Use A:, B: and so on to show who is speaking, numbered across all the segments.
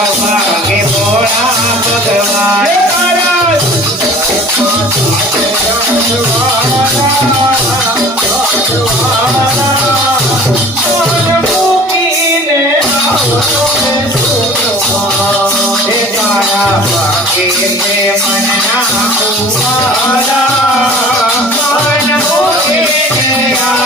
A: ભગવાન ભોળા ભગવાન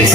A: It's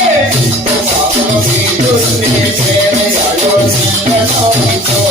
B: Krishna Krishna